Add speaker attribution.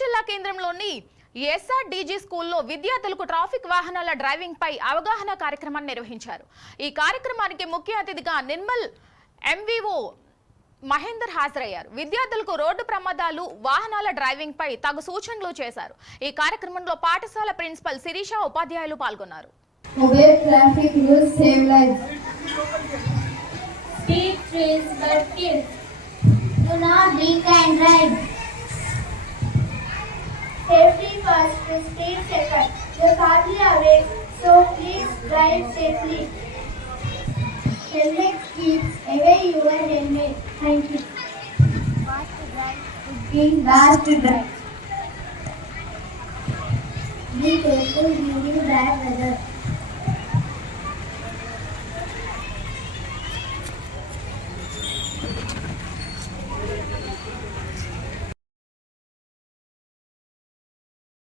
Speaker 1: జిల్లా కేంద్రంలోని ఎస్ఆర్డీజీ స్కూల్లో విద్యార్థులకు ట్రాఫిక్ వాహనాల డ్రైవింగ్ పై అవగాహన కార్యక్రమాన్ని నిర్వహించారు ఈ కార్యక్రమానికి ముఖ్య అతిథిగా నిర్మల్ ఎంవీఓ మహేందర్ హాజరయ్యారు విద్యార్థులకు రోడ్డు ప్రమాదాలు వాహనాల డ్రైవింగ్ పై తగు సూచనలు చేశారు ఈ కార్యక్రమంలో పాఠశాల ప్రిన్సిపల్ శిరీష ఉపాధ్యాయులు పాల్గొన్నారు.
Speaker 2: Speed trains but kids. Do not drink and drive. Safety first, speed second. You're hardly awake, so please drive safely. Helmet keeps away your helmet. Thank you. Fast to drive would be
Speaker 3: Last to drive.
Speaker 2: Be careful during bad weather.